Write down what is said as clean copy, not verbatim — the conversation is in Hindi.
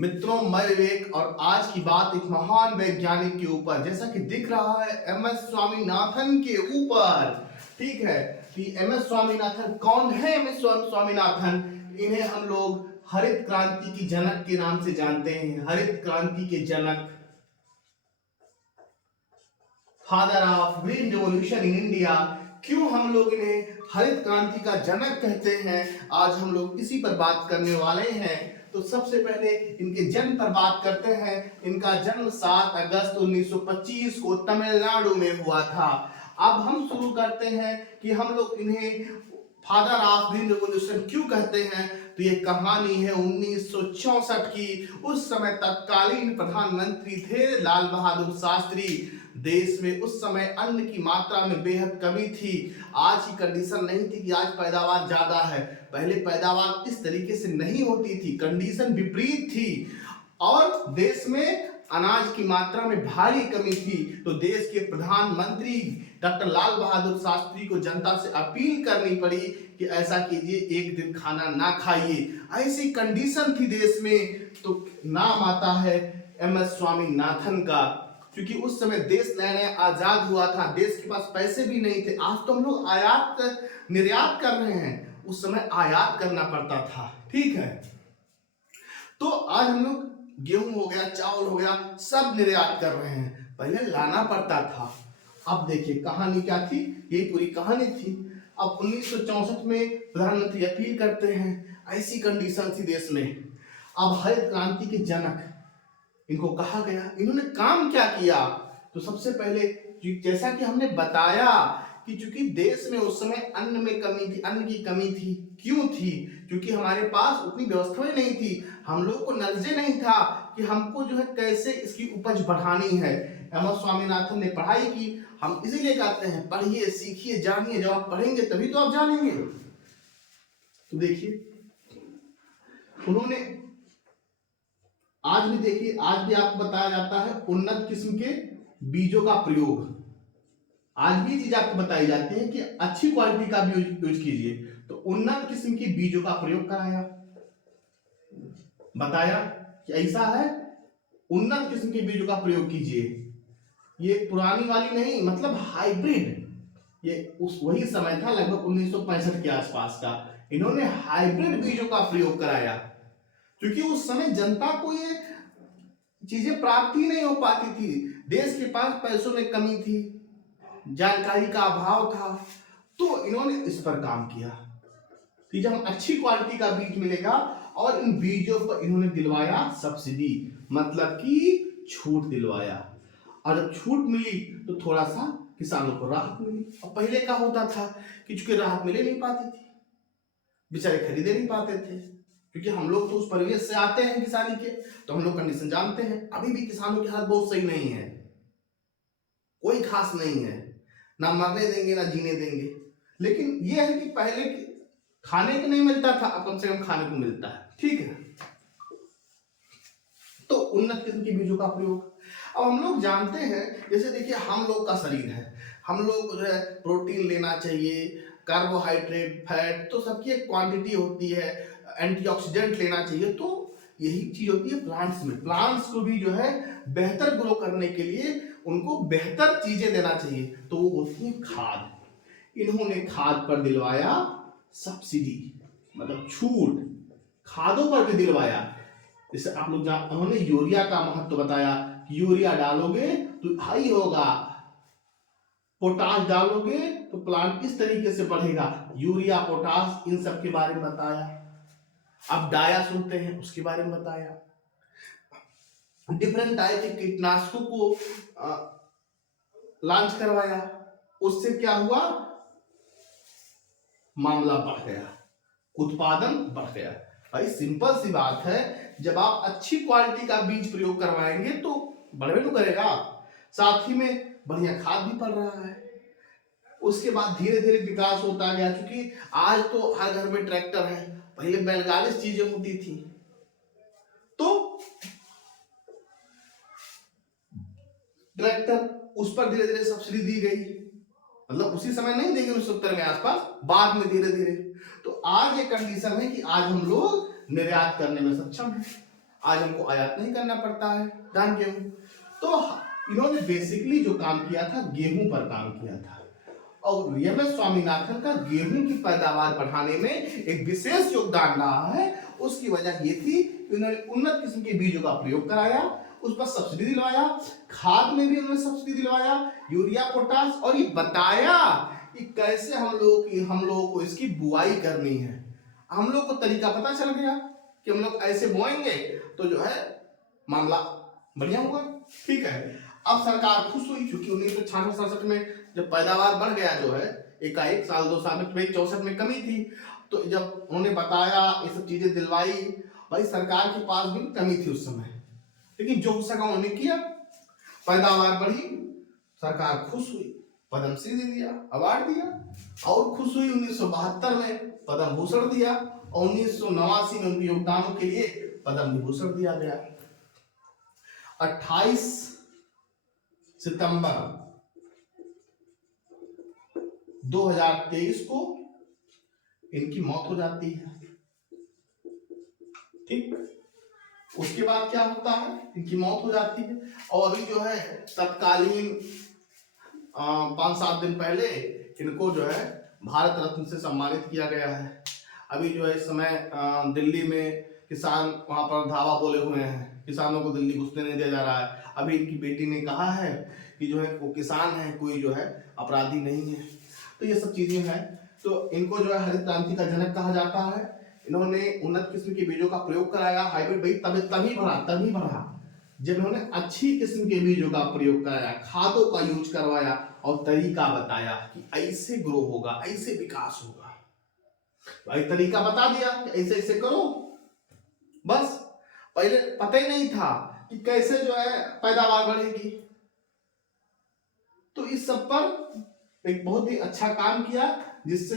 मित्रों, मैं विवेक और आज की बात एक महान वैज्ञानिक के ऊपर, जैसा कि दिख रहा है एम एस स्वामीनाथन के ऊपर। ठीक है कि एम एस स्वामीनाथन कौन है? एम एस स्वामीनाथन, इन्हें हम लोग हरित क्रांति की जनक के नाम से जानते हैं। हरित क्रांति के जनक, father of green revolution in India. क्यों हम लोग इन्हें हरित क्रांति का जनक कहते हैं, आज हम लोग इसी पर बात करने वाले हैं। तो सबसे पहले इनके जन्म पर बात करते हैं। इनका जन्म 7 अगस्त 1925 को तमिलनाडु में हुआ था। अब हम शुरू करते हैं कि हम लोग इन्हें फादर ऑफ ग्रीन रिवॉल्यूशन क्यों कहते हैं। तो ये कहानी है 1964 की। उस समय तत्कालीन प्रधानमंत्री थे लाल बहादुर शास्त्री। देश में उस समय अन्न की मात्रा में बेहद कमी थी। आज की कंडीशन नहीं थी कि आज पैदावार ज्यादा है, पहले पैदावार इस तरीके से नहीं होती थी, कंडीशन विपरीत थी और देश में अनाज की मात्रा में भारी कमी थी। तो देश के प्रधानमंत्री डॉक्टर लाल बहादुर शास्त्री को जनता से अपील करनी पड़ी कि ऐसा कीजिए, एक दिन खाना ना खाइए। ऐसी कंडीशन थी देश में। तो नाम आता है एम एस स्वामीनाथन का, क्योंकि उस समय देश नया नया आजाद हुआ था, देश के पास पैसे भी नहीं थे। आज तो हम लोग आयात निर्यात कर रहे हैं, उस समय आयात करना पड़ता था। ठीक है, तो आज हम लोग गेहूं हो गया, चावल हो गया, सब निर्यात कर रहे हैं, पहले लाना पड़ता था। अब देखिए कहानी क्या थी, यही पूरी कहानी थी। अब 1964 में प्रधानमंत्री अपील करते हैं, ऐसी कंडीशन थी देश में। अब हरित क्रांति के जनक इनको कहा गया। इन्होंने काम क्या किया? तो सबसे पहले जैसा कि हमने बताया कि चूंकि देश में उस समय अन्न में कमी थी, अन्न की कमी थी। क्यों थी? क्योंकि हमारे पास उतनी व्यवस्थाएं नहीं थी, हम लोग को नॉलेज नहीं था कि हमको जो है कैसे इसकी उपज बढ़ानी है। एम एस स्वामीनाथन ने पढ़ाई की। हम इसीलिए कहते हैं पढ़िए, सीखिए, जानिए। जब आप पढ़ेंगे तभी तो आप जानेंगे। तो देखिए उन्होंने आज भी देखिए, आज भी आपको बताया जाता है उन्नत किस्म के बीजों का प्रयोग। आज भी चीज आपको बताई जाती है कि अच्छी क्वालिटी का भी यूज कीजिए। तो उन्नत किस्म के बीजों का प्रयोग कराया, बताया कि ऐसा है, उन्नत किस्म के बीजों का प्रयोग कीजिए। ये पुरानी वाली नहीं, मतलब हाइब्रिड। ये उस वही समय था लगभग 1965 के आसपास का। इन्होंने हाइब्रिड बीजों का प्रयोग कराया, क्योंकि उस समय जनता को ये चीजें प्राप्त ही नहीं हो पाती थी। देश के पास पैसों में कमी थी, जानकारी का अभाव था। तो इन्होंने इस पर काम किया कि जब अच्छी क्वालिटी का बीज मिलेगा, और इन बीजों पर इन्होंने दिलवाया सब्सिडी, मतलब कि छूट दिलवाया। और जब छूट मिली तो थोड़ा सा किसानों को राहत मिली। और पहले क्या होता था कि चूंकि राहत मिले नहीं पाती थी, बेचारे खरीदे नहीं पाते थे, क्योंकि हम लोग तो उस परिवेश से आते हैं किसानी के, तो हम लोग कंडीशन जानते हैं। अभी भी किसानों की हालत बहुत सही नहीं है, कोई खास नहीं है, ना मरने देंगे ना जीने देंगे। लेकिन यह है कि पहले खाने को नहीं मिलता था, अब कम से कम खाने को मिलता है। ठीक है, तो उन्नत किस्म के बीजों का प्रयोग। अब हम लोग जानते हैं, जैसे देखिए हम लोग का शरीर है, हम लोग को जो है प्रोटीन लेना चाहिए, कार्बोहाइड्रेट, फैट, तो सबकी एक क्वांटिटी होती है। एंटीऑक्सीडेंट लेना चाहिए। तो यही चीज होती है प्लांट्स में। प्लांट्स को भी जो है बेहतर ग्रो करने के लिए उनको बेहतर चीजें देना चाहिए, तो वो होती है खाद। इन्होंने खाद पर दिलवाया सब्सिडी, मतलब छूट, खादों पर भी दिलवाया। जैसे आप लोग उन्होंने यूरिया का महत्व बताया कि यूरिया डालोगे तो हाई होगा, पोटाश डालोगे तो प्लांट इस तरीके से बढ़ेगा। यूरिया, पोटाश, इन सब के बारे में बताया। अब डाया सुनते हैं, उसके बारे में बताया। डिफरेंट टाइप के कीटनाशकों को लॉन्च करवाया। उससे क्या हुआ? मामला बढ़ गया, उत्पादन बढ़ गया। भाई सिंपल सी बात है, जब आप अच्छी क्वालिटी का बीज प्रयोग करवाएंगे तो बढ़वे तो करेगा, साथ ही में बढ़िया खाद भी पड़ रहा है। उसके बाद धीरे धीरे विकास होता गया, क्योंकि आज तो हर घर में ट्रैक्टर है, पहले बैलगाड़ी से चीजें होती थी। तो ट्रैक्टर, उस पर धीरे धीरे सब्सिडी दी गई, मतलब उसी समय नहीं देगी 1970 में आसपास, बाद में धीरे धीरे। तो आज ये कंडीशन है कि आज हम लोग निर्यात करने में सक्षम हैं। आज हमको आयात नहीं करना पड़ता है धान गेहूं। तो इन्होंने बेसिकली जो काम किया था गेहूं पर काम किया था, और एम एस स्वामीनाथन का गेहूं की पैदावार बढ़ाने में एक विशेष योगदान रहा है। उसकी वजह ये थी कि उन्होंने उन्नत किस्म के बीजों का प्रयोग कराया, उस पर सब्सिडी दिलवाया, खाद में भी उन्होंने सब्सिडी दिलवाया, यूरिया पोटाश, और ये बताया कि कैसे हम लोगों को इसकी बुआई करनी है। हम लोग को तरीका पता चल गया कि हम लोग ऐसे बोएंगे तो जो है मामला बढ़िया होगा, ठीक है। अब सरकार खुश हुई, क्योंकि 1966 में जब पैदावार बढ़ गया जो है एकाएक साल 2 साल में, 64 में कमी थी, तो जब उन्होंने बताया ये सब चीजें दिलवाई, भाई सरकार के पास भी कमी थी उस समय, लेकिन जो हो सका उन्होंने किया, पैदावार बढ़ी, सरकार खुश हुई, पद्मश्री दे दिया, अवार्ड दिया, और खुश हुई 1972 में पद्म भूषण दिया, और 1989 में उनके योगदानों के लिए पद्म विभूषण दिया गया। 28 सितंबर 2023 को इनकी मौत हो जाती है, ठीक। उसके बाद क्या होता है, इनकी मौत हो जाती है, और अभी जो है तत्कालीन 5-7 दिन पहले इनको जो है भारत रत्न से सम्मानित किया गया है। अभी जो है इस समय दिल्ली में किसान वहां पर धावा बोले हुए हैं, किसानों को दिल्ली घुसने नहीं दिया जा रहा है। अभी इनकी बेटी ने कहा है कि जो है वो किसान है, कोई जो है अपराधी नहीं है। तो ये सब चीजें हैं, तो इनको जो है हरित क्रांति का जनक कहा जाता है। इन्होंने उन्नत किस्म के बीजों का प्रयोग कराया, हाइब्रिड बीज तभी बढ़ा जब इन्होंने अच्छी किस्म के बीजों का प्रयोग कराया, खादों का यूज करवाया, और तरीका बताया कि ऐसे ग्रो होगा, ऐसे विकास होगा। भाई तरीका बता दिया कि ऐसे ऐसे करो, बस। पहले पता ही नहीं था कि कैसे जो है पैदावार बढ़ेगी। तो इस सब पर एक बहुत ही अच्छा काम किया, जिससे